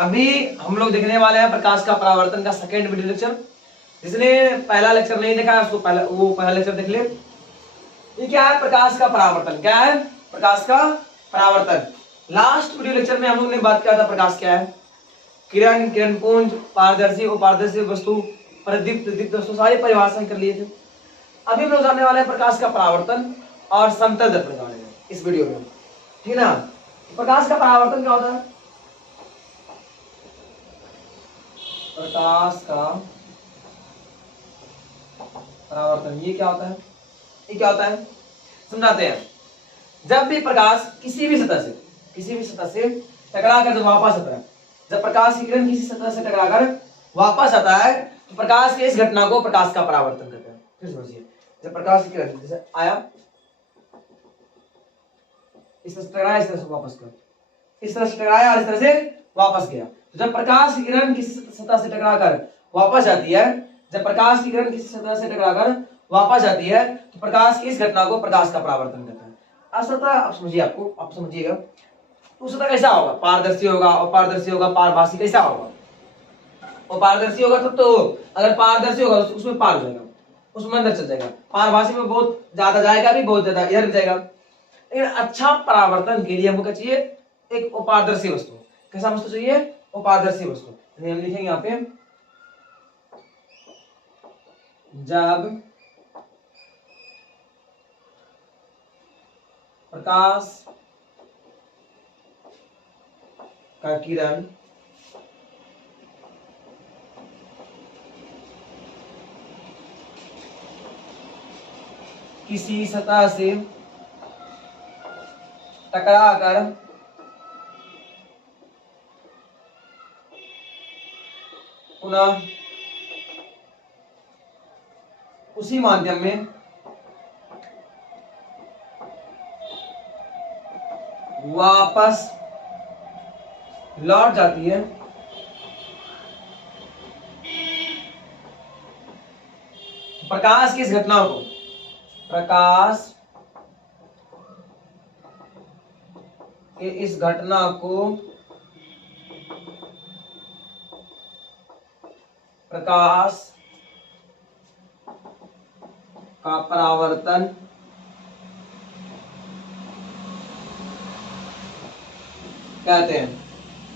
अभी हम लोग देखने वाले हैं प्रकाश का परावर्तन का सेकंड वीडियो लेक्चर। जिसने पहला लेक्चर नहीं देखा है उसको पहला लेक्चर देख ले। ये क्या है? प्रकाश का परावर्तन। क्या है? प्रकाश का परावर्तन। लास्ट वीडियो लेक्चर में हम लोग ने बात किया था प्रकाश क्या है। किरण, किरणपुंज, पारदर्शी, अपारदर्शी वस्तु, प्रदीप्त, दीप्त वस्तु, सारी परिभाषाएं कर लिए थे। अभी हम लोग जानने वाले हैं प्रकाश का परावर्तन और समतल दर्पण के बारे में इस वीडियो में, ठीक है ना। प्रकाश का परावर्तन क्या होता है? प्रकाश का परावर्तन ये क्या होता है? ये क्या होता है समझाते हैं। जब भी प्रकाश किसी भी सतह से टकरा कर जब वापस आता है, जब प्रकाश की किरण किसी सतह से टकराकर वापस आता है तो प्रकाश के इस घटना को प्रकाश का परावर्तन कहते हैं। फिर समझिए, जब प्रकाश की किरण जैसे आया, इस तरह से टकराया, इस तरह से वापस गया, इस तरह से टकराया और इस तरह से वापस गया। तो जब प्रकाश की किरण किसी सतह से टकराकर वापस आती है, जब प्रकाश की किरण किसी सतह से टकराकर वापस आती है तो प्रकाश की इस घटना को प्रकाश का परावर्तन कहते हैं। असतः आप समझिए, आप समझिएगा तो सतह कैसा होगा? पारदर्शी होगा, अपारदर्शी होगा, पारभासी कैसा होगा? वो पारदर्शी होगा तो अगर पारदर्शी होगा तो उसमें पार हो जाएगा, उसमें अंदर चल जाएगा। पारभासी में बहुत ज्यादा जाएगा, भी बहुत ज्यादा इधर जाएगा। लेकिन अच्छा परावर्तन के लिए हमको क्या चाहिए? एक अपारदर्शी वस्तु। कैसा वस्तु चाहिए? अपारदर्शी वस्तु। हम लिखेंगे यहाँ पे, जब प्रकाश का किरण किसी सतह से टकराकर पुनः उसी माध्यम में वापस लौट जाती है, प्रकाश की इस घटना को, प्रकाश के इस घटना को प्रकाश का परावर्तन कहते हैं।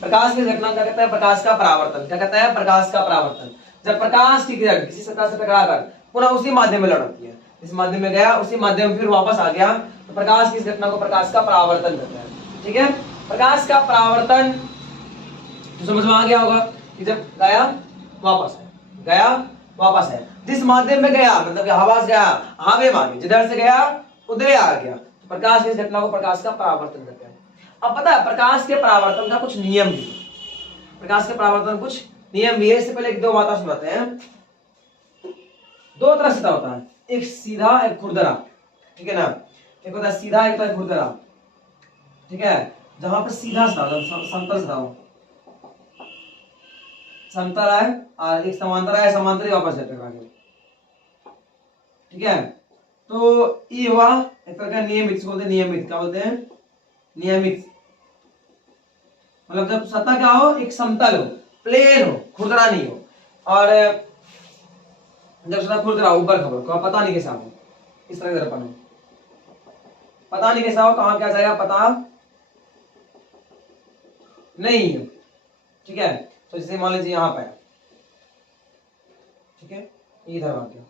प्रकाश की घटना क्या कहता है? प्रकाश का परावर्तन। क्या कहता है? प्रकाश का परावर्तन। जब प्रकाश की किरण किसी सतह से टकराकर पुनः उसी माध्यम में लौटती है, इस माध्यम में गया, उसी माध्यम में फिर वापस आ गया, तो प्रकाश की इस घटना को प्रकाश का परावर्तन कहते हैं। ठीक है, प्रकाश का परावर्तन तो समझ में आ गया होगा कि जब गया वापस है, गया वापस है। जिस माध्यम में गया मतलब हवा से गया, हवा में जिधर से गया उधर आ गया, तो प्रकाश की इस घटना को प्रकाश का परावर्तन कहते हैं। अब पता है प्रकाश के परावर्तन का कुछ नियम भी है। प्रकाश के परावर्तन कुछ नियम भी है। इससे पहले एक दो बातें सुनाते हैं। दो तरह से होता है, एक सीधा एक खुरदरा, ठीक है ना। एक होता है सीधा, एक होता है खुरदरा, ठीक है। जहां पर सीधा समतल सतह हो, समतल है और एक समांतर है, समांतर वापस जाते हैं, ठीक है। तो ये हुआ एक तरह का नियमित, बोलते हैं नियमित। क्या बोलते हैं? नियमित। मतलब जब सतह क्या हो? एक समतल हो, प्लेन हो, खुरदरा नहीं हो। और जब सतह खुरदरा ऊपर खबर को पता नहीं कैसा हो, इस तरह दर्पण हो, पता नहीं कैसा हो, कहां क्या जाएगा पता नहीं है, ठीक है। तो जैसे मान लीजिए यहां पे, ठीक है, इधर आ गया,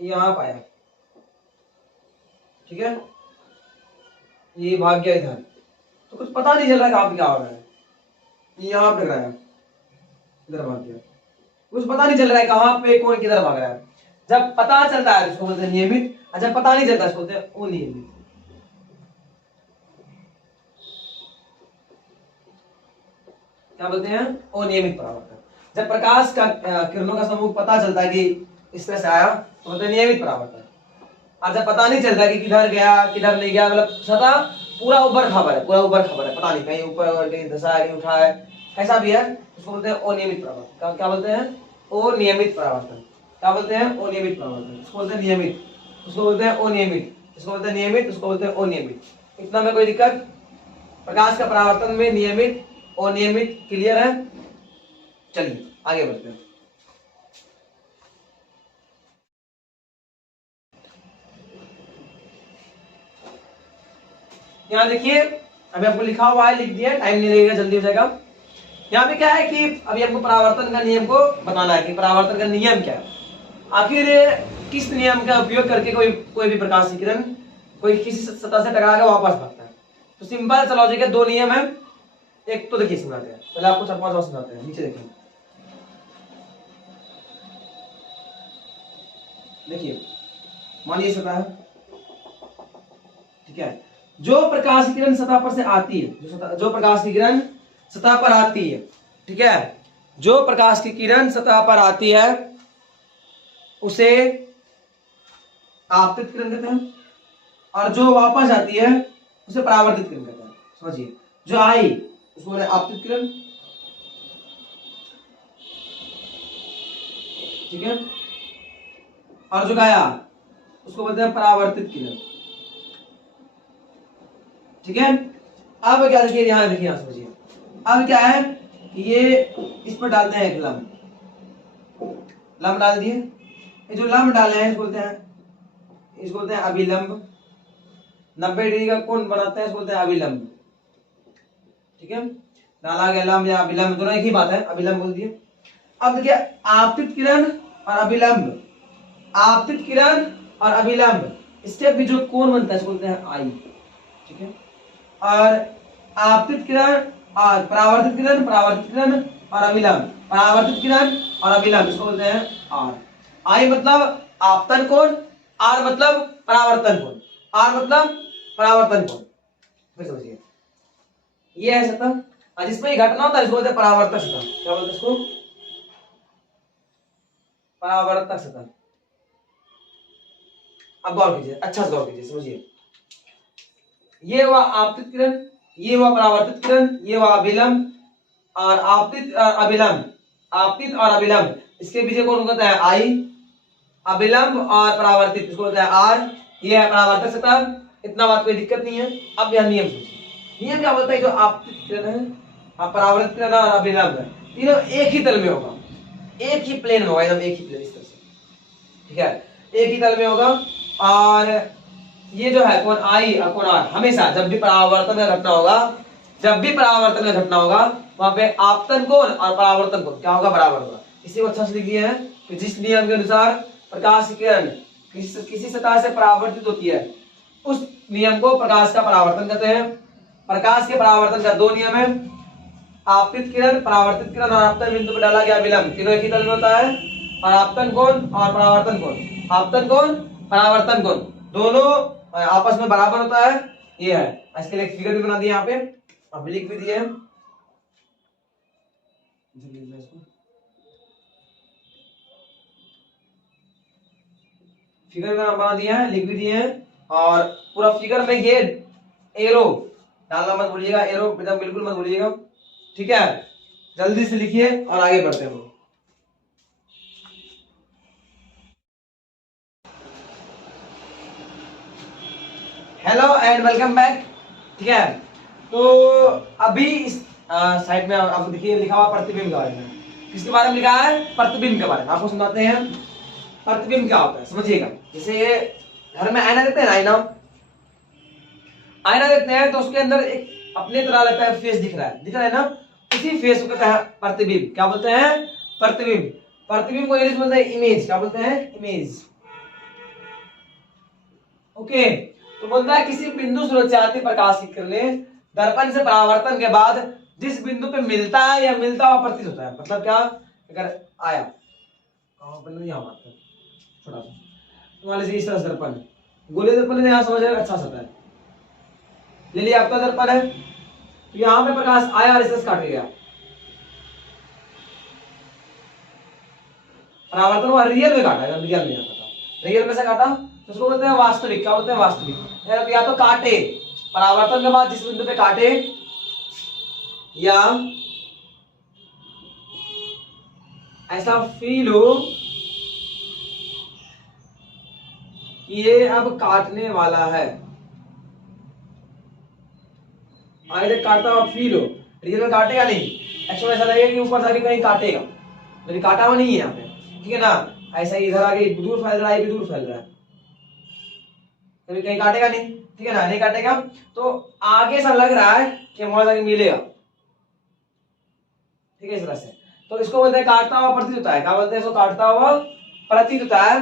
यहां पाया, ठीक है, ये भाग गया इधर, तो कुछ पता नहीं चल रहा है कहां पे क्या हो रहा है। यहां पे टकराया, इधर भाग गया, कुछ पता नहीं चल रहा है कहां पे कौन किधर भाग रहा है। जब पता चलता है उसको बोलते हैं नियमित, और जब पता नहीं चलता उसको बोलते हैं अनियमित। क्या बोलते हैं? अनियमित परावर्तन। जब प्रकाश का किरणों का समूह पता चलता है कि इस तरह से आया तो बोलते हैं नियमित परावर्तन। और जब पता नहीं चलता कि किधर गया किधर नहीं गया, मतलब सतह पूरा ऊपर खबर है, पूरा ऊपर खबर है, पता नहीं कहीं ऊपर कहीं धसा है कहीं उठा है, ऐसा भी है, उसको बोलते हैं अनियमित परावर्तन। क्या बोलते हैं? अनियमित परावर्तन। क्या बोलते हैं? अनियमित परावर्तन। इसको बोलते हैं नियमित, उसको बोलते हैं अनियमित, इसको बोलते हैं नियमित, उसको बोलते हैं अनियमित। इतना में कोई दिक्कत? प्रकाश का परावर्तन में नियमित और नियमित क्लियर है। चलिए आगे बढ़ते हैं। यहाँ देखिए अभी आपको लिखा हुआ है, लिख दिया, टाइम नहीं लगेगा, जल्दी हो जाएगा। यहाँ पे क्या है कि अभी हमको परावर्तन का नियम को बताना है कि परावर्तन का नियम क्या है। आखिर किस नियम का उपयोग करके कोई भी प्रकाश की किरण कोई किसी सतह से टकरा के वापस भागता है। तो सिंपल सा लॉजिक है, दो नियम है। एक तो देखिए समझाते हैं, पहले आपको 4-5 और समझाते हैं। नीचे देखिए, देखिए मानिए सतह है, ठीक है। जो प्रकाश की किरण सतह पर से आती है, जो प्रकाश की किरण सतह पर आती है, ठीक है, जो प्रकाश की किरण सतह पर आती है उसे आपतित किरण कहते हैं, और जो वापस आती है उसे परावर्तित किरण कहते हैं। समझिए, जो आई उसको बोले आपतित किरण, ठीक है, और जो गया उसको बोलते हैं परावर्तित किरण, ठीक है। अब क्या देखिए, यहां देखिए, यहां समझिए। अब क्या है कि ये इस पर डालते हैं एक लंब, लंब डाल दिए। ये जो लंब डाले हैं इसको बोलते हैं अभिलंब। 90 डिग्री का कोण बनाते हैं, इसको बोलते हैं अभिलंब, ठीक है। डाला गया लंब या अभिलंब दोनों एक ही बात है, अभिलंब बोल दिए। अब देखिए आपतित किरण और अभिलंब, आपतित किरण और अभिलंब, इसके भी जो कोण बनता है इसको बोलते हैं आई, ठीक है। और आपतित किरण और परावर्तित किरण और अभिलंब, परावर्तित किरण और अभिलंब, इसको बोलते हैं आर। आई मतलब आपतन कोण, आर मतलब परावर्तन कोण, आर मतलब परावर्तन कोण। फिर समझिए, ये है सतह, और जिसमें घटना होता है इसको बोलते हैं परावर्तक सतह। क्या बोलते हैं इसको? परावर्तक सतह। अब गौर कीजिए, अच्छा से गौर कीजिए, समझिए। ये हुआ आपतित किरण, ये हुआ परावर्तित किरण, ये हुआ अभिलंब, और आपतित अभिलंब, आपतित और अभिलंब, इसके पीछे कौन होता है आई, अभिलंब और परावर्तित इसको होता है आर। ये है परावर्तक सतह, इतना बात कोई दिक्कत नहीं है। अब यह नियम सोचिए, नियम क्या बोलता है? जो आपतित किरण है, परावर्तित किरण और अभिलंब है, तीनों एक ही तल में होगा, एक ही प्लेन में होगा, एकदम एक ही प्लेन, इस तरह से, ठीक है, एक ही तल में होगा। और ये जो है कोण आई और कोण आर, हमेशा जब भी परावर्तन का घटना होगा, जब भी परावर्तन का घटना होगा, वहां पे आपतन कोण और परावर्तन कोण क्या होगा? बराबर होगा। इसी को अच्छा से लिख दिया है कि जिस नियम के अनुसार प्रकाश की किरण किसी सतह से परावर्तित होती है, उस नियम को प्रकाश का परावर्तन कहते हैं। प्रकाश के परावर्तन का दो नियम है, आपतित किरण, परावर्तित किरण, और आपतन बिंदु पर डाला गया विलंब, तीनों एक ही तल में होता है। और आपतन कोण और परावर्तन कोण, आपतन कोण, परावर्तन कोण दोनों आपस में बराबर होता है। ये है, इसके लिए फिगर भी बना दिया यहाँ पे, अब लिख भी दिए, फिगर में बना दिया है, लिख भी दिए हैं। और पूरा फिगर में ये एरो डालना मत भूलिएगा, एरो एकदम बिल्कुल मत भूलिएगा, ठीक है। जल्दी से लिखिए और आगे बढ़ते हैं। हेलो एंड वेलकम बैक, ठीक है। तो अभी इस साइड में आपको देखिए लिखा हुआ प्रतिबिंब के बारे में। किसके बारे में लिखा है? प्रतिबिंब के बारे में। आपको सुनाते हैं प्रतिबिंब क्या होता है, समझिएगा। जैसे घर में आईना देते हैं, आईना देते हैं तो उसके अंदर एक अपने तरह लगता है फेस दिख रहा है ना, उसी फेस को कहते हैं प्रतिबिंब। क्या बोलते हैं? प्रतिबिंब। प्रतिबिंब को इंग्लिश में बोलते हैं इमेज। क्या बोलते हैं? इमेज। ओके, तो बोलता है किसी बिंदु से आती प्रकाश की किरणें दर्पण से परावर्तन के बाद जिस बिंदु पे मिलता है या मिलता हुआ प्रतीत होता है, मतलब क्या, अगर आया छोटा सा मान लीजिए इस तरह दर्पण है, गोले दर्पण यहां समझ रहे, अच्छा सतह है, ले लिया आपका दर्पण है, तो यहां पे प्रकाश आया और इसे काट गया, परावर्तन हुआ, रियल में काटा, रियल में काटा, रियल में से काटा तो उसको बोलते हैं वास्तविक। क्या बोलते हैं? वास्तविक। या तो काटे परावर्तन के बाद जिस बिंदु पे काटे, या ऐसा फील हो कि ये अब काटने वाला है, आगे जब काटता हुआ फील हो, रियल में काटेगा नहीं, एक्चुअली ऐसा लगेगा कि ऊपर जाके कहीं काटेगा, लेकिन काटा हुआ नहीं है यहाँ पे, ठीक है ना। ऐसा ही इधर आगे दूर फैल रहा है, भी दूर फैल रहा है, कभी कहीं काटेगा नहीं, ठीक है ना, नहीं काटेगा। तो आगे से लग रहा है कि वहां जाके मिलेगा, ठीक है, इस तरह से। तो इसको बोलते हैं काटता हुआ प्रतीत होता है, क्या बोलते हैं इसको, काटता हुआ प्रतीत होता है,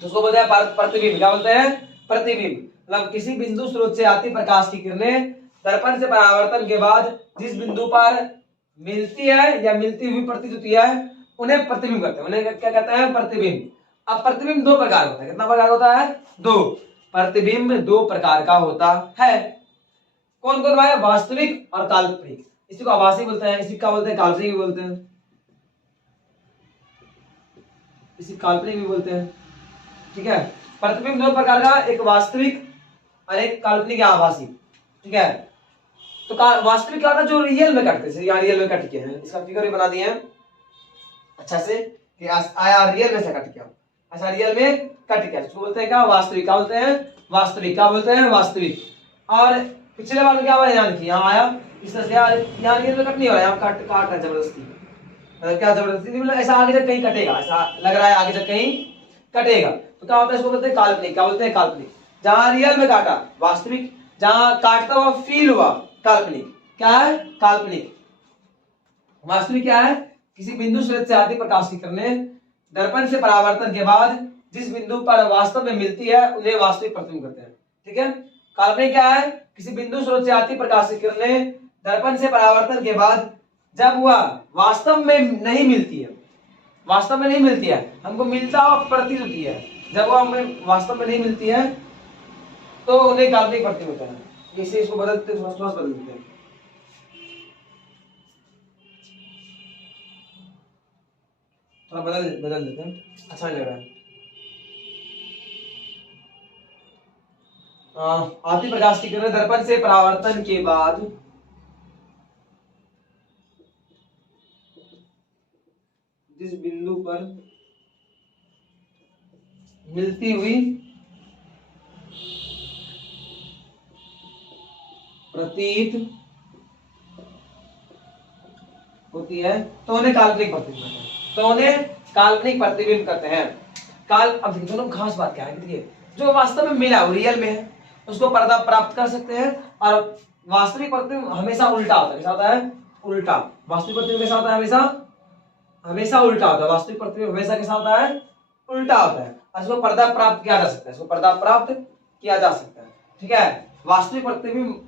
तो उसको बोलते हैं प्रतिबिंब। क्या बोलते हैं, प्रतिबिंब। मतलब किसी बिंदु स्रोत से आती प्रकाश की किरणें दर्पण से परावर्तन के बाद जिस बिंदु पर मिलती है या मिलती हुई प्रतीत होती है, उन्हें प्रतिबिंब कहते हैं। उन्हें क्या कहते हैं, प्रतिबिंब। अब प्रतिबिंब दो प्रकार होता है, कितना प्रकार होता है, दो। प्रतिबिंब दो प्रकार का होता है, कौन कौन भाई, वास्तविक और काल्पनिक। इसी को आभासी बोलते हैं, इसी का बोलते हैं काल्पनिक भी बोलते हैं, इसी काल्पनिक भी बोलते हैं, ठीक है। प्रतिबिंब दो प्रकार का, एक वास्तविक और एक काल्पनिक या आभासी, ठीक है। तो वास्तविक क्या होता है, जो रियल में कटते हैं, यहाँ रियल में कट के हैं, इसका फिगर भी बना दिए हैं अच्छा से कि आया रियल में से कट गया, अच्छा रियल में कट गया, इसको बोलते हैं क्या, वास्तविक। क्या बोलते हैं, वास्तविक। क्या बोलते हैं, वास्तविक। और पिछले बार क्या हुआ, ध्यान रखिए, यहाँ आया इस तरह से, यहाँ रियल में कट नहीं हो रहा है, यहाँ काट रहा है जबरदस्ती, मतलब क्या जबरदस्ती, मतलब ऐसा आगे जब कहीं कटेगा, ऐसा लग रहा है आगे जब कहीं कटेगा, तो क्या होता है, इसको बोलते हैं काल्पनिक। क्या बोलते हैं, काल्पनिक। जहां रियल में काटा वास्तविक, जहां काटता हुआ फील हुआ काल्पनिक। क्या है, काल्पनिक। वास्तविक क्या है, किसी बिंदु स्रोत से आती प्रकाश की किरणें दर्पण से परावर्तन के बाद जिस बिंदु पर वास्तव में मिलती है, उन्हें वास्तविक प्रतिबिंब कहते हैं, ठीक है। काल्पनिक क्या है, किसी बिंदु स्रोत से आती प्रकाश की किरणें दर्पण से परावर्तन के बाद जब वह वास्तव में नहीं मिलती है, वास्तव में नहीं मिलती है, हमको मिलता हुआ प्रतीत होती है, जब वह हमें वास्तव में नहीं मिलती है तो उन्हें काल्पनिक प्रतिबिंब होता है। इसे इसको बदलते बदल देते हैं, थोड़ा बदल देते हैं, अच्छा नहीं लग रहा है। आती प्रकाश की किरणें दर्पण से परावर्तन के बाद जिस बिंदु पर मिलती हुई प्रतीत होती है, तो उन्हें काल्पनिक प्रतिबिंब कहते हैं, तो उन्हें काल्पनिक प्रतिबिंब कहते हैं। अब दोनों खास बात क्या है, देखिए, जो वास्तव में मिला वो रियल में है, उसको पर्दा प्राप्त कर सकते हैं, और वास्तविक प्रतिबिंब हमेशा उल्टा होता है, कैसा होता है, उल्टा। वास्तविक प्रतिबिंब कैसा होता है, हमेशा हमेशा उल्टा होता है, वास्तविक प्रतिबिंब हमेशा कैसा होता है, उल्टा होता है। इसको पर्दा प्राप्त किया जा सकता है, इसको पर्दा प्राप्त किया जा सकता है, ठीक है। वास्तविक प्रतिबिंब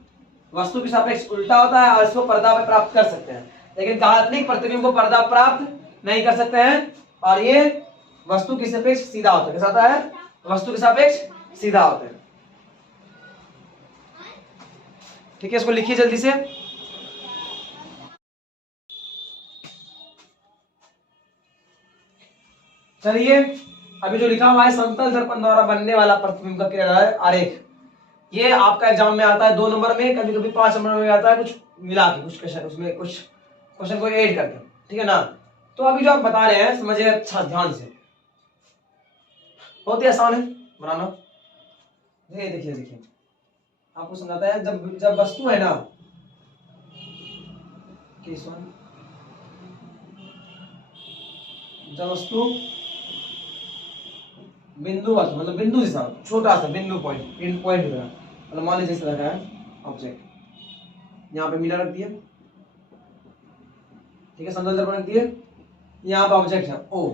वस्तु के सापेक्ष उल्टा होता है और इसको पर्दा में प्राप्त कर सकते हैं, लेकिन काल्पनिक प्रतिबिंब को पर्दा प्राप्त नहीं कर सकते हैं, और ये वस्तु के सापेक्ष सीधा होता है, कैसा होता है, वस्तु के सापेक्ष सीधा होता है, ठीक है। इसको लिखिए जल्दी से। चलिए, अभी जो लिखा हुआ है समतल दर्पण द्वारा बनने वाला प्रतिबिंब का किरण आरेख, ये आपका एग्जाम में आता है 2 नंबर में, कभी कभी 5 नंबर में आता है, कुछ मिला के कुछ क्वेश्चन, उसमें कुछ क्वेश्चन को ऐड करके, ठीक है ना। तो अभी जो आप बता रहे हैं समझिए अच्छा ध्यान से, बहुत ही आसान है बनाना। देखिए देखिए आपको समझाता है, जब वस्तु है ना, जब वस्तु बिंदु मतलब बिंदु जैसा छोटा सा बिंदु पॉइंट मतलब मान लीजिए इस तरह का है ऑब्जेक्ट, यहाँ पे मिरर रख दिए, ठीक है, समतल दर्पण रख दिए, यहाँ पे ऑब्जेक्ट है ओ,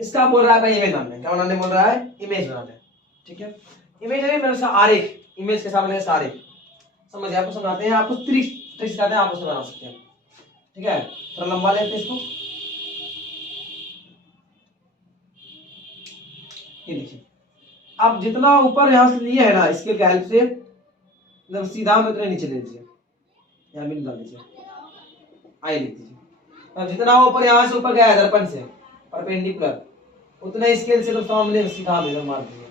इसका बोल रहा है इमेज बनाने, क्या बनाने बोल रहा है, इमेज बनाने, ठीक है। इमेज है मेरे आरेख, इमेज के सामने आरेख, समझिए, आपको समझाते हैं, आपको ट्रिक सिखाते हैं, आप उससे बना सकते हैं, ठीक है। थोड़ा लंबा लेते हैं इसको, ये देखिए, आप जितना ऊपर यहां से लिए है ना स्केल की हेल्प से, मतलब सीधा में उतने नीचे ले लीजिए, यहाँ बिंदु डाल दीजिए, आई लिख दीजिए। अब जितना ऊपर यहाँ से ऊपर गया है दर्पण से परपेंडिकुलर, उतने स्केल से तो सामने सीधा में मार दीजिए,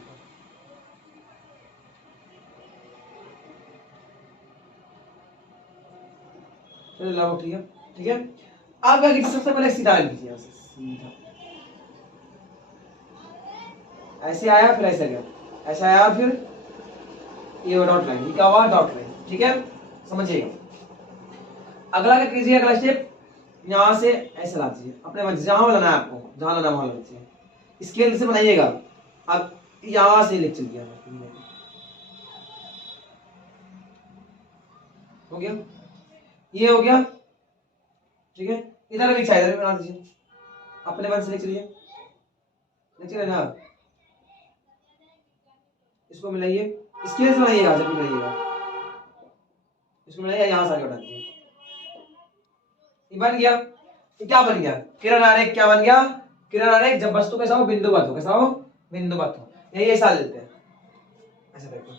चलो ठीक है, ठीक है। आप क्या कीजिए, सबसे पहले सीधा लीजिए, यहाँ से सीधा ऐसे आया, फिर ऐसे गया, ऐसा आया, फिर ये डॉट लाइन, क्या हुआ, डॉट लाइन, ठीक है, समझिएगा। अगला क्या कीजिए, अगला स्टेप यहां से ऐसे ला दीजिए अपने मन से, जहां लाना है आपको, जहां लाना वहां ला दीजिए, स्केल से बनाइएगा। अब यहां से लिख चलिए, हो गया, ये हो गया, ठीक है। इधर भी इधर भी बना दीजिए, अपने मन से लिख चलिए, लिख चलिए ना। इसको मिलाइए, स्केल से बनाइएगा, जब भी बनाइएगा इसको मिलाइए, यहां से आगे बढ़ा दीजिए। ये बन गया, ये क्या बन गया, किरण आरेख क्या बन गया, किरण आरेख जब वस्तु कैसा हो, बिंदुवत हो, कैसा हो, बिंदुवत हो। यही ऐसा लेते हैं, ऐसा देखो,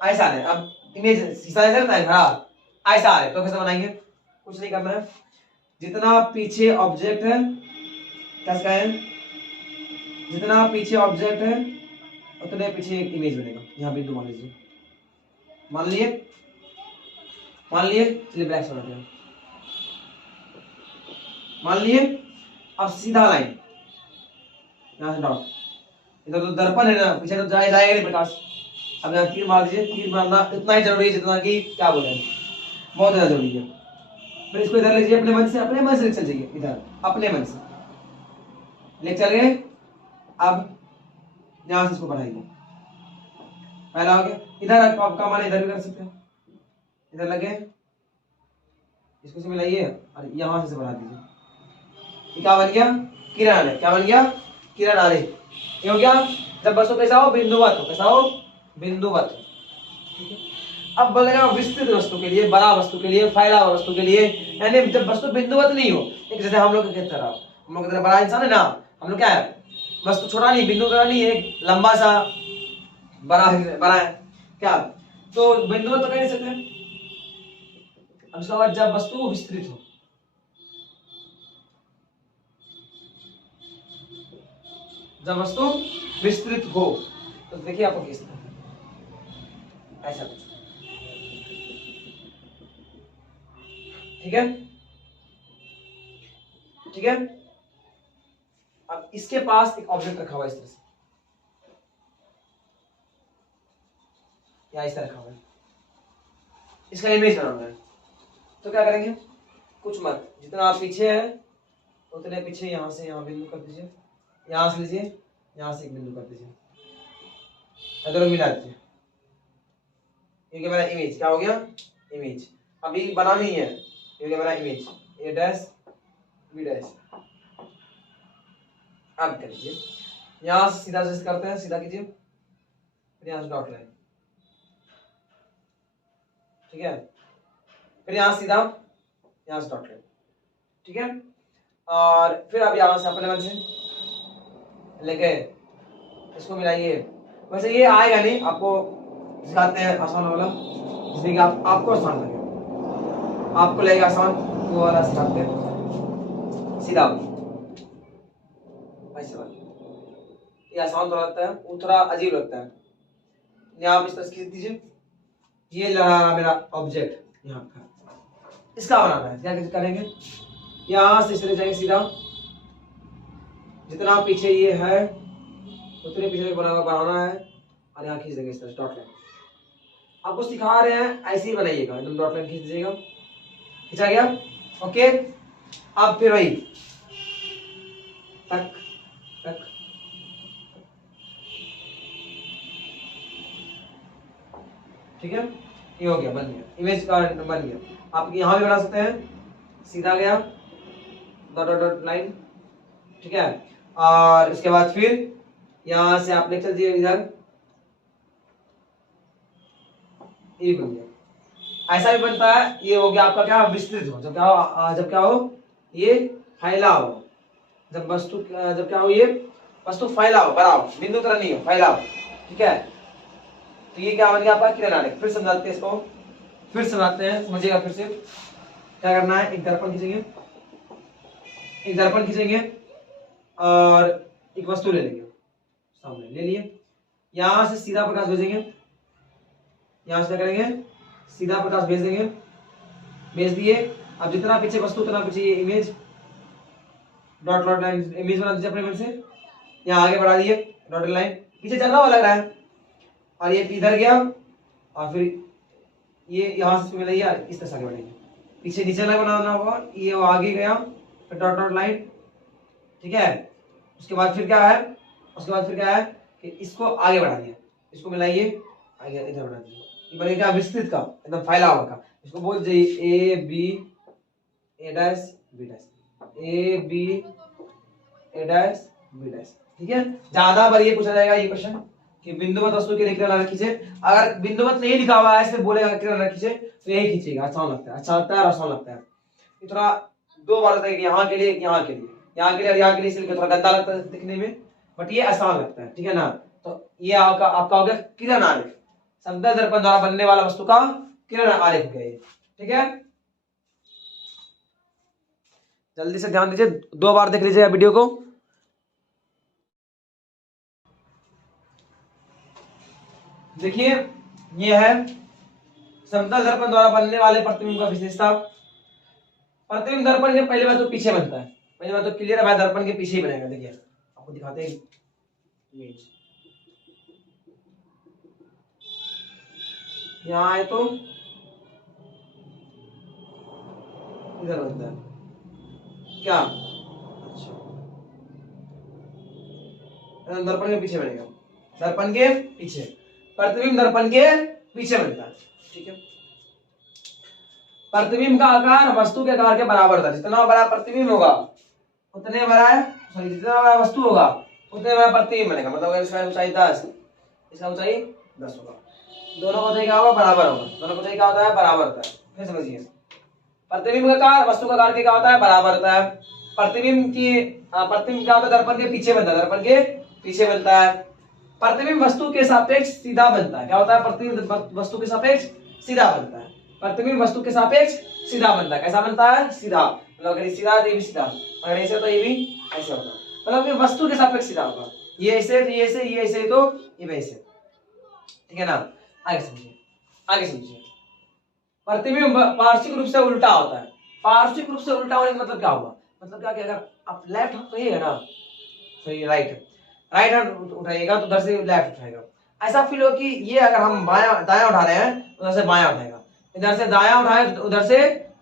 ऐसा है। अब इमेज शीशा ऐसा रहता है खड़ा, ऐसा है तो कैसे बनाएंगे, कुछ नहीं करना है, जितना पीछे ऑब्जेक्ट है, क्या है, जितना पीछे ऑब्जेक्ट है उतने पीछे एक इमेज बनेगा। यहाँ बिंदु मान लीजिए, मान लिए, मान लिए, चलिए ब्लैक से बनाते हैं, मान लिए। अब सीधा लाइन, यहाँ से डॉट, इधर तो दर्पण है ना, पीछे तो जाएगा नहीं प्रकाश। अब यहाँ तीर मार दीजिए, तीर मारना इतना ही जरूरी है जितना कि क्या बोले, बहुत ज्यादा जरूरी है। फिर इसको इधर लीजिए, अपने मन से, अपने मन से लिख चल जाइए, इधर अपने मन से लिख चल गए। अब यहां से इसको बढ़ाइए, पहला हो गया। इधर आपका मान इधर भी कर सकते हैं, इधर लगे, इसको से मिलाइए और यहां से बढ़ा दीजिए। ये क्या बन गया, किरण आरेख, क्या बन गया, किरण आरेख। ये हो गया जब वस्तु कैसा हो, बिंदुवत हो, कैसा हो, बिंदुवत हो, ठीक है। अब बोलेगा विस्तृत वस्तु के लिए, बड़ा वस्तु के लिए, फैला हुआ वस्तु के लिए, यानी जब वस्तु बिंदुवत नहीं हो, एक जैसे हम लोग की तरह, हम लोग की तरह बड़ा इंसान है ना, हम लोग क्या है, वस्तु छोटा नहीं, बिंदु का नहीं, एक लंबा सा बड़ा है क्या, तो बिंदुवत तो कह नहीं सकते। अब इसका बाद जब वस्तु विस्तृत हो, जब वस्तु विस्तृत हो, तो देखिए आपको किस तरह ऐसा कुछ, ठीक है, ठीक है। अब इसके पास एक ऑब्जेक्ट रखा हुआ है इस तरह से, या इस तरह रखा हुआ है, इसका इमेज बनाना है, तो क्या करेंगे, कुछ मत, जितना आप पीछे है उतने पीछे यहां से यहां बिंदु कर दीजिए, यहां से लीजिए, यहां से एक बिंदु कर दीजिए, इधर मिला दीजिए, ये मेरा इमेज क्या हो गया, इमेज। अभी बनाना ही है, ये मेरा इमेज, ए डैश बी डैश। अब कर लीजिए, यहां से सीधा से करते हैं, सीधा कीजिए, फिर यहां से डॉट लाइन, ठीक है, फिर यहां सीधा, यहां से डॉट लाइन, ठीक है। और फिर आप यहां से अपने मन से लेके इसको मिलाइए। वैसे ये आएगा नहीं, आपको सिखाते हैं आसान वाला, जिसमें कि आपको आसान लगे, आपको लगेगा आसान, वो वाला सिखाते हैं, सीधा ऐसे वाला। ये आसान तो लगता है, वो थोड़ा अजीब लगता है। यहाँ आप इस तरह से खींच दीजिए, ये लगा मेरा ऑब्जेक्ट यहाँ का, इसका बनाना है, क्या करेंगे, यहां से इस तरह जाएंगे सीधा, जितना पीछे ये है उतने पीछे बनाना है, और यहाँ खींच देंगे इस तरह डॉट लाइन। आपको सिखा रहे हैं, ऐसे ही बनाइएगा, एकदम डॉट लाइन खींच दीजिएगा, खींचा गया, ओके। अब फिर वही तक तक, ठीक है, ये हो गया, बन गया, इमेज का बन गया। आप यहां भी बना सकते हैं, सीधा गया डॉट डॉट डॉट लाइन, ठीक है। और उसके बाद फिर यहां से आप ले चल दिए इधर, ये बन गया, ऐसा भी बनता है। ये हो गया आपका क्या, विस्तृत हो, जब क्या हो, ये फैला हो, जब क्या हो, ये वस्तु फैला हो, बड़ा हो, बिंदु तरह नहीं हो, फैला हो, ठीक है। तो ये क्या बन गया आपका, किरण आरेख। फिर समझाते हैं इसको, फिर समझाते हैं, समझिएगा फिर से क्या करना है। एक दर्पण खींचेंगे, एक दर्पण खींचेंगे और एक वस्तु ले लेंगे, सामने ले लिए, यहां से सीधा प्रकाश भेजेंगे, यहां से क्या करेंगे, सीधा प्रकाश भेज देंगे, भेज दिए। अब जितना पीछे वस्तु उतना पीछे ये image, dot dot line image बना दीजिए अपने मन से, यहाँ आगे बढ़ा दिए डॉट लाइन, पीछे चल रहा हुआ लग रहा है, और ये इधर गया और फिर ये यहाँ से मिला यार, इस तरह से आगे बढ़ेंगे, पीछे नीचे लाइन बनाना होगा, ये वो आगे गया फिर डॉट डॉट लाइन, ठीक है। उसके बाद फिर क्या है, उसके बाद फिर क्या है कि इसको आगे बढ़ा दिया, इसको मिलाइए आगे इधर बढ़ा दिया, ये बनेगा क्या विस्तृत का, एकदम फैला हुआ का, इसको बोल दीजिए A B A dash B dash, A B A dash B dash, ठीक है। ज्यादा बार ये पूछा जाएगा ये क्वेश्चन कि बिंदुवत वस्तु के लिए किरण खींचे, अगर बिंदुवत नहीं लिखा हुआ है ऐसे बोलेगा किरण खींचे तो यही खींचेगा, आसान लगता है, अच्छा लगता है और आसान लगता है। इतना दो बार होता है कि यहाँ के लिए यहाँ के लिए यहाँ के लिए और यहाँ के लिए, इसलिए थोड़ा गंदा लगता है दिखने में, बट ये आसान लगता है, ठीक है ना। तो ये आपका हो गया किरण आरेख, समतल दर्पण द्वारा बनने वाला वस्तु का किरण आरेख हो गया ये, ठीक है। जल्दी से ध्यान दीजिए, 2 बार देख लीजिएगा वीडियो को। देखिए ये है समतल दर्पण द्वारा बनने वाले प्रतिबिंब का विशेषता। प्रतिबिंब दर्पण के पहले बात तो पीछे बनता है, पहले बात तो क्लियर है भाई, दर्पण के पीछे ही बनेगा। देखिए आपको दिखाते हैं इमेज, यहाँ आए तो इधर बनता है क्या, अच्छा दर्पण के पीछे बनेगा, दर्पण के पीछे, प्रतिबिंब दर्पण के पीछे बनता है, ठीक है। प्रतिबिंब का आकार वस्तु के आकार के बराबर था, जितना बड़ा प्रतिबिंब होगा उतने बड़ा है, सॉरी जितना बड़ा वस्तु होगा उतने बड़ा प्रतिबिंब बनेगा। मतलब अगर इसका ऊंचाई 10, इसका ऊंचाई 10 होगा, दोनों का ऊंचाई क्या होगा, बराबर होगा, दोनों का ऊंचाई क्या होता है, बराबर होता है। फिर समझिए प्रतिबिंब का आकार वस्तु का आकार के क्या होता है, बराबर होता है। प्रतिबिंब क्या होता है, दर्पण के पीछे बनता है, दर्पण के पीछे बनता है। प्रतिबिंब वस्तु के सापेक्ष सीधा बनता है, क्या होता है, प्रतिबिंब वस्तु के सापेक्ष सीधा बनता है, प्रतिबिंब वस्तु के सापेक्ष सीधा बनता है। कैसा बनता है, सीधा, मतलब अगर सीधा तो ये भी सीधा, अगर ऐसे तो ये भी ऐसे होगा, मतलब ये वस्तु के सापेक्ष सीधा होगा, ये ऐसे तो ये ऐसे, ये ऐसे तो ये वैसे, ठीक है ना। आगे समझिए, आगे समझिए। प्रतिबिंब पार्श्विक रूप से उल्टा होता है। पार्श्विक रूप से उल्टा होने का मतलब क्या होगा, मतलब क्या कि अगर आप लेफ्ट हाथ तो ये है ना, सही राइट हैंड उठाइएगा तो उधर से लेफ्ट उठाएगा, ऐसा फील हो कि ये अगर हम बायां दायां उठा रहे हैं उधर से बायां उठाएगा, इधर से दायां उठाए तो उधर से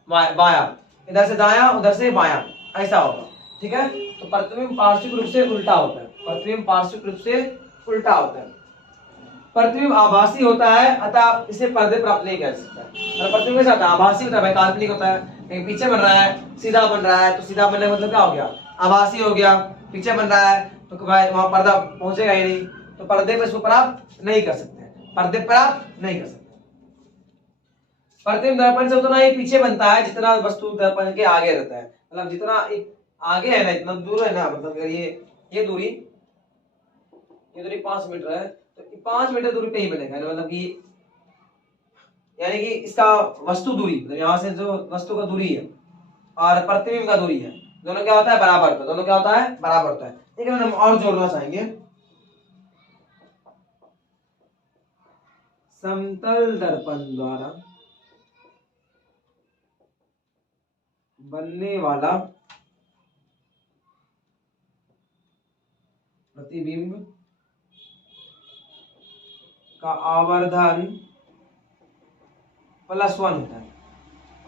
बायां, इधर से दायां उधर से बायां, ऐसा होगा, ठीक है। तो प्रतिबिंब पार्श्विक रूप से उल्टा होता है, प्रतिबिंब पार्श्विक रूप से उल्टा होता है। प्रतिबिंब आभासी होता है, अतः इसे पर्दे प्राप्त नहीं कर सकता है। प्रतिबिंब कैसा होता है, आभासी होता है भाई, काल्पनिक होता है, कहीं पीछे बन रहा है, सीधा बन रहा है, तो सीधा बनने का मतलब क्या हो गया, आभासी हो गया। पीछे बन रहा है तो भाई वहां पर्दा पहुंचेगा ही नहीं, तो पर्दे पे इसको प्राप्त नहीं कर सकते, पर्दे प्राप्त नहीं कर सकते। प्रतिबिंब दर्पण से उतना ही पीछे बनता है जितना वस्तु दर्पण के आगे रहता है, मतलब जितना एक आगे है ना, इतना दूर है ना, मतलब अगर ये दूरी 5 मीटर है तो 5 मीटर दूरी पे ही बनेगा, मतलब कि यानी कि इसका वस्तु दूरी, मतलब यहाँ से जो वस्तु का दूरी है और प्रतिबिंब का दूरी है, दोनों क्या होता है, बराबर होता है, दोनों क्या होता है, बराबर होता है। लेकिन हम और जोड़ना चाहेंगे, समतल दर्पण द्वारा बनने वाला प्रतिबिंब का आवर्धन +1 होता है।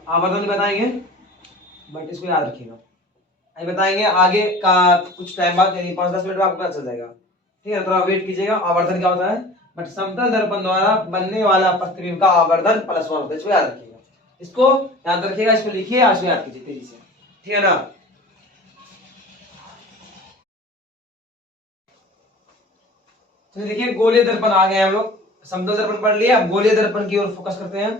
आवर्धन बताएंगे, बट इसको याद रखिएगा, अभी बताएंगे आगे का कुछ टाइम बाद, यानी 5-10 मिनट में आपको पता चल जाएगा, ठीक है। थोड़ा वेट कीजिएगा। आवर्धन क्या होता है, बट समतल दर्पण द्वारा बनने वाला प्रतिबिंब का आवर्धन +1 होता है, इसको याद रखिएगा, इसको याद रखिएगा, इसको लिखिए, आज याद कीजिए तेजी से, ठीक है ना। तो देखिए गोलीय दर्पण आ गए हम लोग, समतल दर्पण पढ़ लिया, अब गोलीय दर्पण की ओर फोकस करते हैं।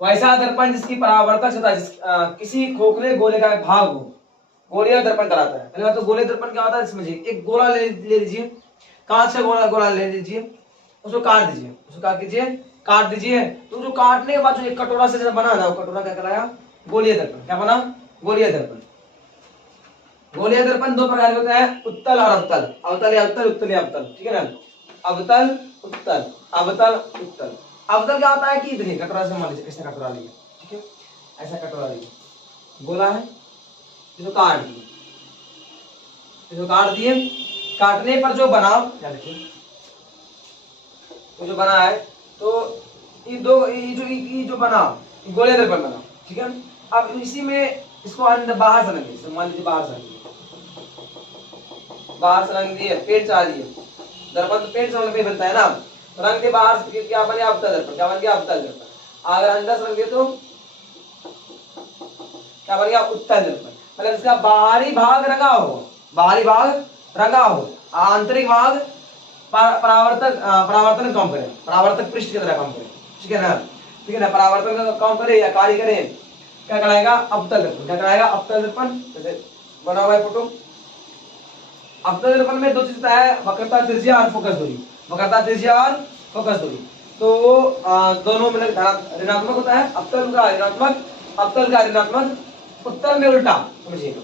वैसा दर्पण जिसकी परावर्तक सतह किसी खोखले गोले का भाग हो, गोलीय दर्पण कहलाता है। पहले बात तो गोलीय दर्पण क्या होता है समझिए, एक गोला ले लीजिए, कांच का गोला ले लीजिए, उसको काट दीजिए, उसको क्या कीजिए, काट दीजिए, तो जो काटने के बाद जो एक कटोरा से बना ना, वो कटोरा क्या कहलाया, गोलीय दर्पण। क्या बना, गोलीय दर्पण। गोलीय दर्पण 2 प्रकार के होते हैं, उत्तल और अवतल, अवतल या उत्तल, उत्तल या अवतल, ठीक है ना। अवतल उत्तल, अवतल उत्तल। अवतल क्या होता है कि देखिए कटोरा से मान लीजिए, कैसे कटोरा लिया, ठीक है, ऐसा कटोरा लिया, गोला है, इसको काट दिए, इसको काट दिए, काटने पर जो बना, क्या देखिए तो जो बना है, तो ये जो बना गोले दर्पण बना, ठीक है। अब इसी में इसको अंदर बाहर से रंगे, मान लीजिए बाहर से रंगे, बाहर से रंग दिए, पेट चढ़ा दिए, दर्पण तो पेट से पे बनता है ना, तो रंग दिए बाहर से, क्या बन गया अवतल दर्पण, क्या बन गया अवतल दर्पण। अगर अंदर से रंग दिए तो क्या बन गया उत्तल दर्पण। मतलब इसका बाहरी भाग रंगा हो, बाहरी भाग रंगा हो, आंतरिक भाग परावर्तन काम करे, परावर्तक पृष्ठ की तरह काम करे, ठीक है ना, ठीक है ना, परावर्तन का काम करे या कार्य करे, क्या कराएगा अवतल दर्पण, क्या कराएगा अवतल दर्पण। जैसे बना हुआ है फोटो, अवतल दर्पण में दो चीज होता है, वक्रता त्रिज्या और फोकस दूरी, वक्रता त्रिज्या और फोकस दूरी। तो दोनों में ऋणात्मक होता है, अवतल का ऋणात्मक, अवतल का ऋणात्मक, उत्तल में उल्टा, समझिएगा।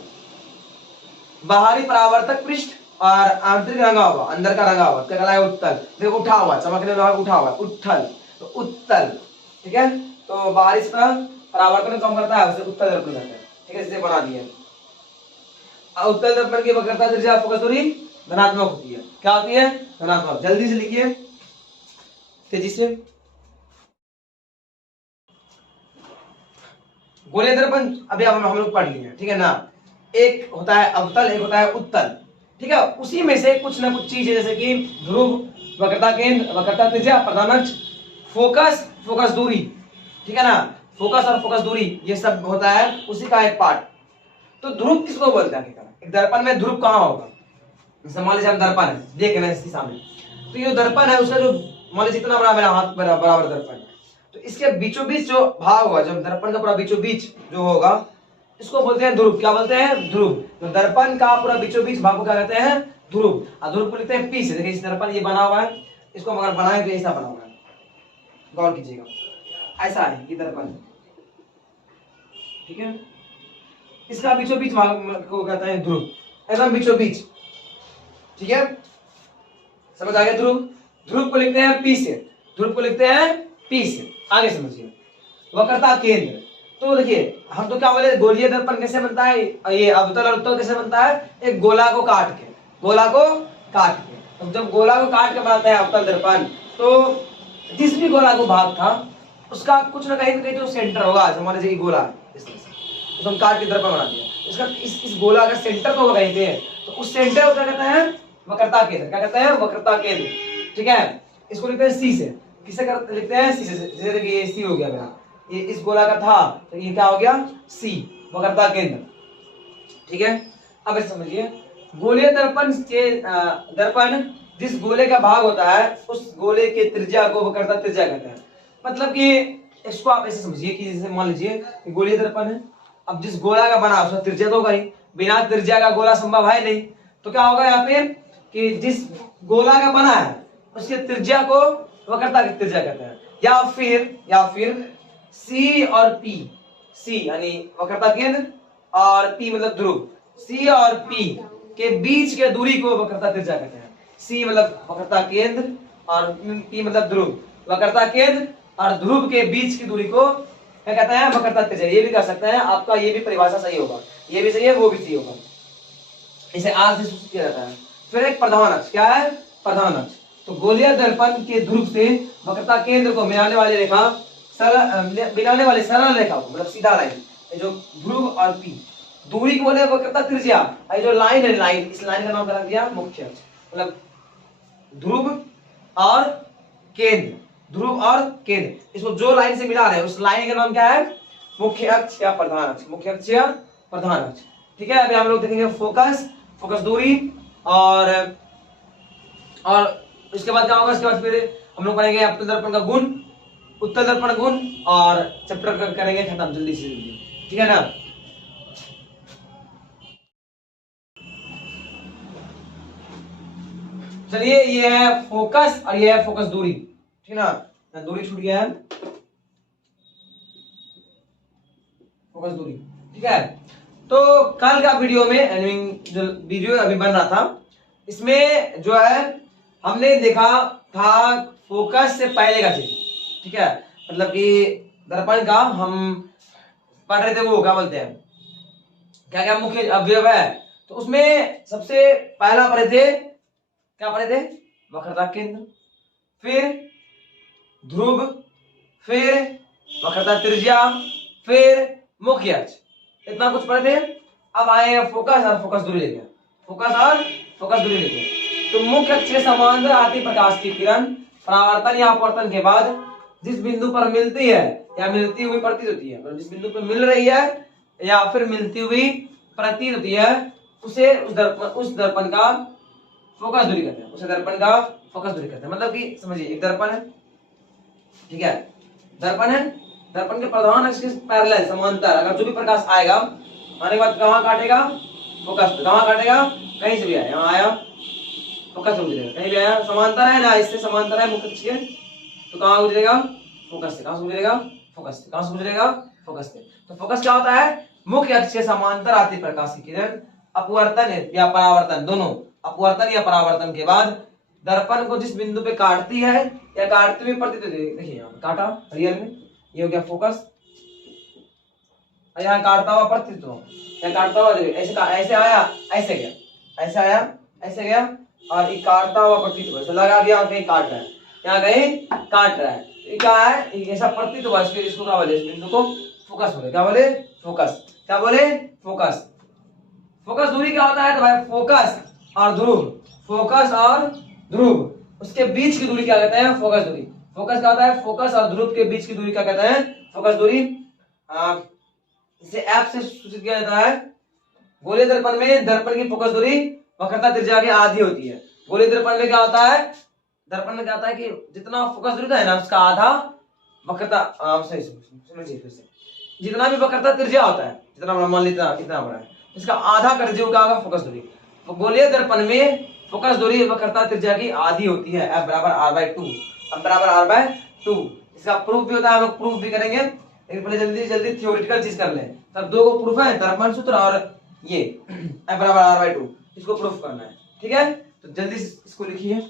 बाहरी परावर्तक पृष्ठ और आंतरिक रंगा हुआ, अंदर का रंगा हुआ, क्या कहलाएगा उत्तल। देखो उठा हुआ, चमकने वाला उठा हुआ, उत्तल, तो उत्तल, ठीक है। तो बाहरी सतह परावर्तन कम करता है, उसे उत्तल दर्पण कहते हैं, ठीक है, इसे बना दिया। उत्तल दर्पण की वक्रता त्रिज्या फोकस दूरी धनात्मक होती है, क्या होती है धनात्मक। जल्दी से लिखिए, तेजी से। गोले दर्पण अभी हम लोग पढ़ लिए, ठीक है ना। एक होता है अवतल, एक होता है उत्तल, ठीक है। उसी में से कुछ ना कुछ चीजें, जैसे कि ध्रुव, वक्रता केंद्र, वक्रता त्रिज्या, प्रधान अक्ष, फोकस, फोकस दूरी, ठीक है ना, फोकस और फोकस दूरी, ये सब होता है उसी का एक पार्ट। तो ध्रुव किसको बोलते हैं, एक दर्पण में ध्रुव कहाँ होगा। मान लीजिए हम दर्पण है, देख रहे हैं इसके सामने, तो ये दर्पण है, उसका जो मान लीजिए इतना बड़ा मेरा हाथ बराबर दर्पण है, तो इसके बीचों बीच जो भाग होगा, जब दर्पण का पूरा बीचों बीच जो होगा, इसको बोलते हैं ध्रुव। क्या बोलते हैं ध्रुव। तो दर्पण का पूरा बीचों बीच भाग को क्या कहते हैं ध्रुव। और ध्रुव को लिखते हैं पी से। देखिए इस दर्पण ये बना हुआ है, इसको अगर बनाए तो ऐसा बना हुआ है, गौर कीजिएगा, ऐसा है ये दर्पण, ठीक है। इसका बीचों बीच भाग को कहते हैं ध्रुव, एकदम बीचों बीच, ठीक है, समझ आ गया। ध्रुव, ध्रुव को लिखते हैं पी से, ध्रुव को लिखते हैं पी से। आगे समझिए, वक्रता केंद्र। तो देखिए हम तो क्या बोले, गोलीय दर्पण कैसे बनता है, ये अवतल और उत्तल कैसे बनता है, एक गोला को काट के, गोला को काट के। तो जब गोला को काट के बनाते हैं अवतल दर्पण, तो जिस भी गोला को भाग था उसका कुछ ना कहीं तो सेंटर होगा। मान लीजिए गोला इस तरह से, तो हम काट के दर्पण बना दिया, इसका इस गोला का सेंटर तो होगा कहीं पे, तो उस सेंटर को क्या कहते हैं वक्रता केंद्र। क्या कहते हैं वक्रता केंद्र, ठीक है। इसको लिखते हैं सी से, किसे लिखते हैं सी से। जैसे देखिए सी हो गया मेरा, ये इस गोला का था तो ये क्या हो गया सी, वक्रता केंद्र, ठीक है। अब ऐसे समझिए, गोलीय दर्पण के दर्पण जिस गोले का भाग होता है उस गोले के त्रिज्या को वक्रता त्रिज्या कहते हैं। मतलब कि इसको आप ऐसे समझिए कि जैसे मान लीजिए गोलीय दर्पण है, अब जिस गोला का बना उसका त्रिज्या तो होगा ही, बिना त्रिज्या का गोला संभव है नहीं, तो क्या होगा यहाँ पे कि जिस गोला का बना है उसके त्रिज्या को वक्रता की त्रिज्या कहते हैं। या फिर सी और पी, सी यानी वक्रता केंद्र और पी मतलब ध्रुव, सी और पी के बीच के दूरी को वक्रता त्रिज्या कहते हैं। सी मतलब वक्रता केंद्र और पी मतलब ध्रुव, वक्रता केंद्र और ध्रुव के बीच की दूरी को क्या कहते हैं वक्रता त्रिज्या। ये भी कर सकते हैं, आपका ये भी परिभाषा सही होगा, ये भी सही है वो भी सही होगा, इसे आर से सूचित किया जाता है। फिर एक प्रधान अक्ष, क्या है प्रधान अक्ष। तो गोलीय दर्पण के ध्रुव से वक्रता केंद्र को मिलाने वाली रेखा, मिलाने वाली सरल रेखा को, मतलब सीधा लाइन, जो ध्रुव और पी दूरी को बोले वक्रता त्रिज्या। ये जो लाइन है, लाइन, इस लाइन का नाम रख दिया मुख्य अक्ष, मतलब ध्रुव और केंद्र, ध्रुव और केंद्र, इसको जो लाइन से मिला रहे हैं उस लाइन का नाम क्या है मुख्य अक्ष या प्रधान अक्ष, मुख्य अक्ष या प्रधान अक्ष, ठीक है। अभी हम लोग देखेंगे फोकस, फोकस दूरी और इसके बाद क्या होगा, इसके बाद फिर हम लोग पढ़ेंगे अवतल दर्पण का गुण, उत्तल दर्पण गुण, और चैप्टर करेंगे खत्म जल्दी से जल्दी, ठीक है ना। चलिए ये है फोकस और ये है फोकस दूरी, ठीक है ना। दूरी छूट गया है, फोकस दूरी, ठीक है। तो कल का वीडियो में जो वीडियो अभी बन रहा था इसमें जो है हमने देखा था फोकस से पहले का चीज, ठीक है। मतलब कि दर्पण का हम पढ़ रहे थे वो क्या बोलते हैं, क्या क्या मुख्य अवयव है, तो उसमें सबसे पहला पढ़े थे, क्या पढ़े थे? वक्रता केंद्र, फिर ध्रुव, फिर वक्रता त्रिज्या, फिर मुख्य अक्ष, इतना कुछ पढ़े थे। अब आए फोकस और फोकस दूरी लेके, फोकस और फोकस दूरी लेके। तो मुख्य अक्ष के समांतर आती प्रकाश की किरण परावर्तन या अपवर्तन के बाद जिस बिंदु पर मिलती है या मिलती हुई प्रतीत होती है, जिस बिंदु पर मिल रही है या फिर मिलती हुई प्रतीत होती है, उसे उस दर्पण का फोकस दूरी कहते हैं, उसे दर्पण का फोकस दूरी कहते हैं। मतलब कि समझिए, एक दर्पण है, ठीक है, दर्पण है, दर्पण के प्रधान अक्ष के पैरेलल समांतर अगर जो भी प्रकाश आएगा, आने के बाद कहाँ काटेगा? फोकस पे। कहाँ काटेगा? कहीं से भी आया, यहाँ आया फोकस पे गुजरेगा, कहीं भी आया, समांतर है ना, इससे समांतर है मुख्य अक्ष के, तो कहाँ गुजरेगा? फोकस से। कहाँ से गुजरेगा? फोकस से। कहाँ से गुजरेगा? फोकस से। तो फोकस क्या होता है? मुख्य अक्ष के समांतर आती प्रकाश की किरण अपवर्तन या परावर्तन, दोनों अपवर्तन या परावर्तन के बाद दर्पण को जिस बिंदु पे काटती है या काटते हुए प्रतीत होती है, देखिए यहाँ काटा रियल में, ये हो गया फोकस, यहाँ काटता हुआ प्रतीत हो, यहाँ काटता हुआ ऐसे ऐसे आया, ऐसे गया, ऐसे आया, ऐसे गया, और ये काटता हुआ प्रतीत हुआ, लगा गया कहीं काट रहा है, यहाँ कहीं काट रहा है, ये क्या है? ऐसा प्रतीत हुआ, इसको क्या बोले? इस बिंदु को फोकस बोले। क्या बोले? फोकस। क्या बोले? फोकस। फोकस दूरी क्या होता है? तो भाई फोकस और ध्रुव, फोकस और ध्रुव, उसके बीच की दूरी क्या कहते हैं? फोकस दूरी। फोकस क्या होता है? फोकस और ध्रुव के बीच की दूरी क्या कहते हैं? फोकस दूरी। इसे एफ से सूचित किया जाता है। गोलीय दर्पण में दर्पण की फोकस दूरी वक्रता त्रिज्या की आधी होती है। गोलीय दर्पण में क्या होता है? दर्पण में क्या होता है कि जितना फोकस दूरी है ना, उसका आधा वक्रता, सही समझिए फिर से, जितना भी वक्रता त्रिज्या होता है, जितना बड़ा मान लीजिए कितना बड़ा है, इसका आधा कर दीजिए क्या होगा? फोकस दूरी। तो गोलीय दर्पण में फोकस दूरी वक्रता त्रिज्या की आधी होती है, F बराबर R/2, F बराबर R/2। इसका प्रूफ भी होता है, हम लोग प्रूफ भी करेंगे, लेकिन पहले जल्दी जल्दी थ्योरेटिकल चीज कर लें। तब दो को प्रूफ है, दर्पण सूत्र और ये F बराबर R/2, इसको प्रूफ करना है, ठीक है? तो जल्दी इसको लिखिए।